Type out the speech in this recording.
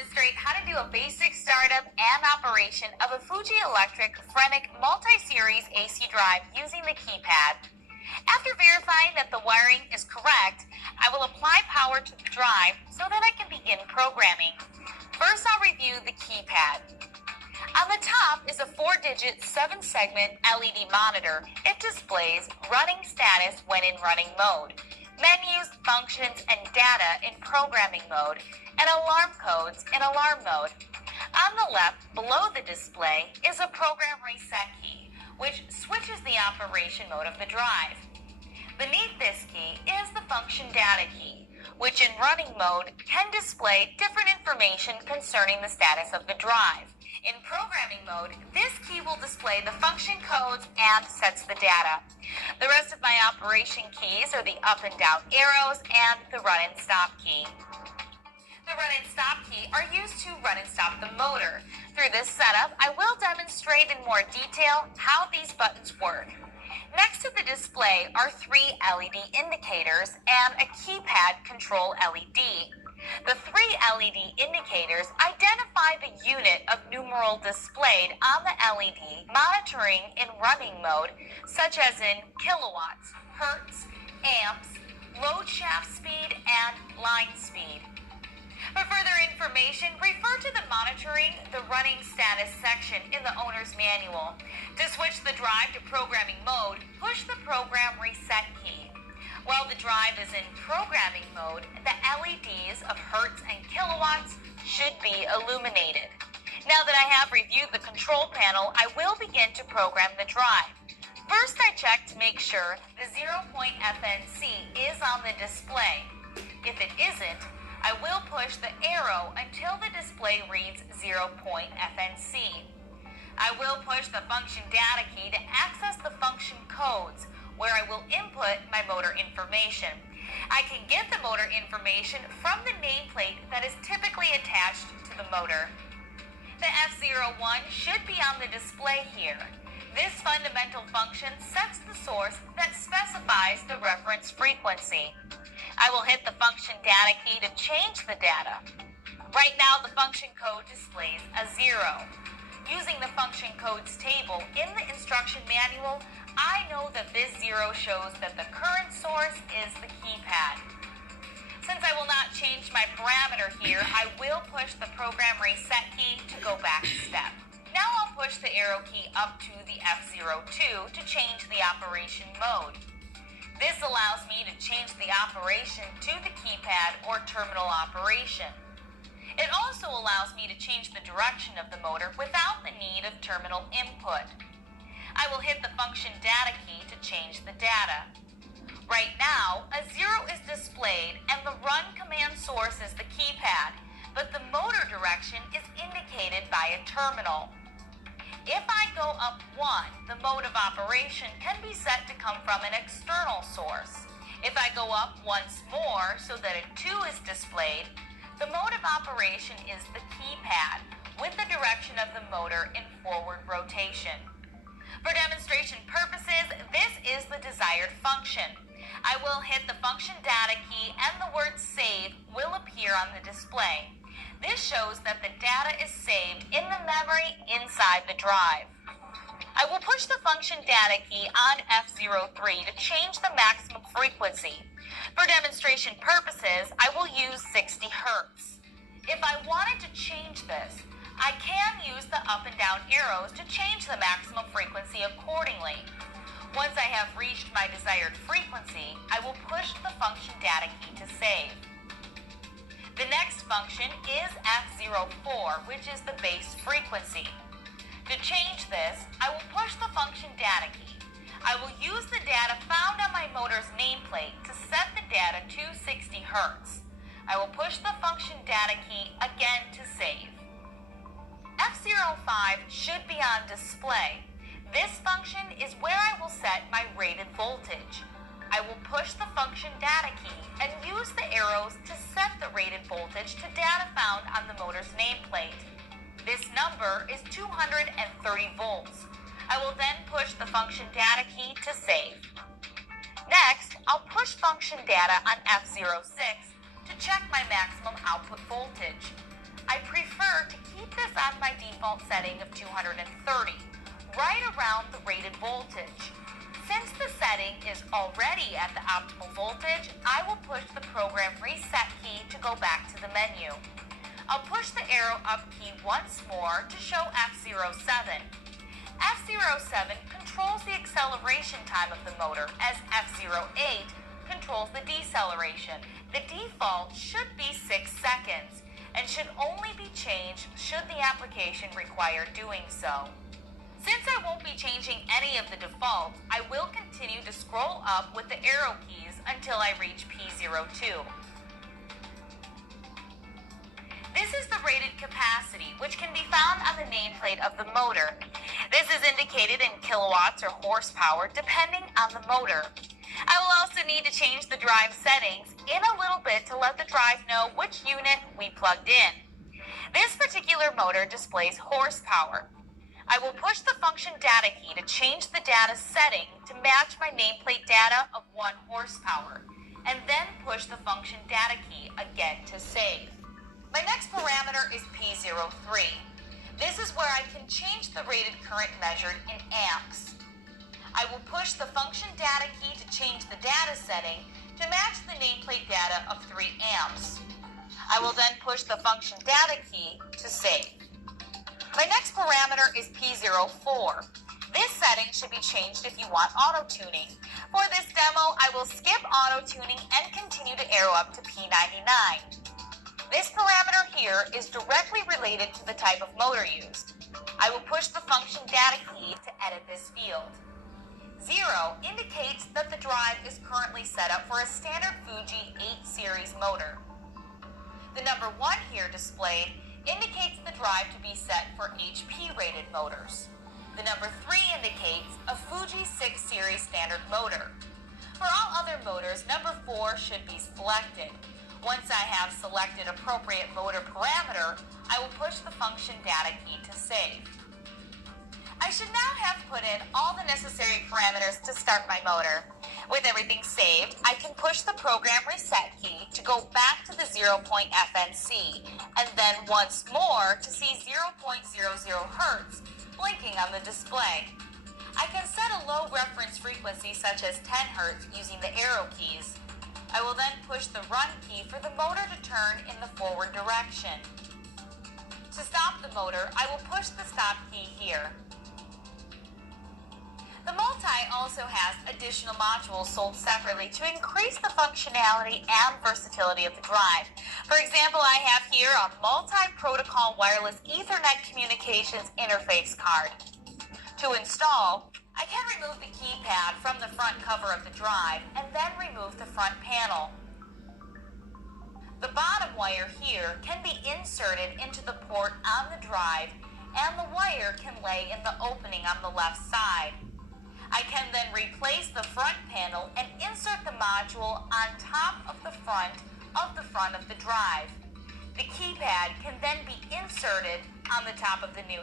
demonstrate how to do a basic startup and operation of a Fuji Electric Frenic multi-series AC drive using the keypad. After verifying that the wiring is correct, I will apply power to the drive so that I can begin programming. First, I'll review the keypad. On the top is a 4-digit 7-segment LED monitor. It displays running status when in running mode, menus, functions, and data in programming mode, and alarm codes in alarm mode. On the left, below the display, is a program reset key, which switches the operation mode of the drive. Beneath this key is the function data key, which in running mode can display different information concerning the status of the drive. In programming mode, this key will display the function codes and sets the data. The rest of my operation keys are the up and down arrows and the run and stop key. The run and stop key are used to run and stop the motor. Through this setup, I will demonstrate in more detail how these buttons work. Next to the display are 3 LED indicators and a keypad control LED. The 3 LED indicators identify the unit of numeral displayed on the LED, monitoring in running mode, such as in kilowatts, hertz, amps, load shaft speed, and line speed. For further information, refer to the monitoring the running status section in the owner's manual. To switch the drive to programming mode, push the program reset key. While the drive is in programming mode, the LEDs of hertz and kilowatts should be illuminated. Now that I have reviewed the control panel, I will begin to program the drive. First, I check to make sure the 0-point FNC is on the display. If it isn't, I will push the arrow until the display reads 0-point FNC. I will push the function data key to access the function codes, where I will input my motor information. I can get the motor information from the nameplate that is typically attached to the motor. The F01 should be on the display here. This fundamental function sets the source that specifies the reference frequency. I will hit the function data key to change the data. Right now, the function code displays a 0. Using the function codes table in the instruction manual, I know that this 0 shows that the current source is the keypad. Since I will not change my parameter here, I will push the program reset key to go back a step. Now I'll push the arrow key up to the F02 to change the operation mode. This allows me to change the operation to the keypad or terminal operation. It also allows me to change the direction of the motor without the need of terminal input. I will hit the function data key to change the data. Right now, a 0 is displayed and the run command source is the keypad, but the motor direction is indicated by a terminal. If I go up 1, the mode of operation can be set to come from an external source. If I go up once more so that a 2 is displayed, the mode of operation is the keypad with the direction of the motor in forward rotation. For demonstration purposes, this is the desired function. I will hit the function data key and the word save will appear on the display. This shows that the data is saved in the memory inside the drive. I will push the function data key on F03 to change the maximum frequency. For demonstration purposes, I will use 60 Hz. If I wanted to change this, I can use the up and down arrows to change the maximum frequency accordingly. Once I have reached my desired frequency, I will push the function data key to save. The next function is F04, which is the base frequency. To change this, I will push the function data key. I will use the data found on my motor's nameplate to set the data to 60 Hz. I will push the function data key again to save. F05 should be on display. This function is where I will set my rated voltage. I will push the function data key and use the arrows to set the rated voltage to data found on the motor's nameplate. This number is 230 volts. I will then push the function data key to save. Next, I'll push function data on F06 to check my maximum output voltage. I on my default setting of 230, right around the rated voltage. Since the setting is already at the optimal voltage, I will push the program reset key to go back to the menu. I'll push the arrow up key once more to show F07. F07 controls the acceleration time of the motor, as F08 controls the deceleration. The default should be 6 seconds and should only be changed should the application require doing so. Since I won't be changing any of the defaults, I will continue to scroll up with the arrow keys until I reach P02. This is the rated capacity, which can be found on the nameplate of the motor. This is indicated in kilowatts or horsepower, depending on the motor. I will also need to change the drive settings in a little bit to let the drive know which unit we plugged in. This particular motor displays horsepower. I will push the function data key to change the data setting to match my nameplate data of 1 horsepower, and then push the function data key again to save. My next parameter is P03. This is where I can change the rated current measured in amps. I will push the function data key to change the data setting to match the nameplate data of 3 amps. I will then push the function data key to save. My next parameter is P04. This setting should be changed if you want auto-tuning. For this demo, I will skip auto-tuning and continue to arrow up to P99. This parameter here is directly related to the type of motor used. I will push the function data key to edit this field. 0 indicates that the drive is currently set up for a standard Fuji 8 series motor. The number 1 here displayed indicates the drive to be set for HP rated motors. The number 3 indicates a Fuji 6 series standard motor. For all other motors, number 4 should be selected. Once I have selected appropriate motor parameter, I will push the function data key to save. I should now have put in all the necessary parameters to start my motor. With everything saved, I can push the program reset key to go back to the 0-point FNC, and then once more to see 0.00 Hz blinking on the display. I can set a low reference frequency such as 10 Hz using the arrow keys. I will then push the run key for the motor to turn in the forward direction. To stop the motor, I will push the stop key here. The Multi also has additional modules sold separately to increase the functionality and versatility of the drive. For example, I have here a multi-protocol wireless Ethernet communications interface card. To install, I can remove the keypad from the front cover of the drive and then remove the front panel. The bottom wire here can be inserted into the port on the drive, and the wire can lay in the opening on the left side. I can then replace the front panel and insert the module on top of the front of the drive. The keypad can then be inserted on the top of the new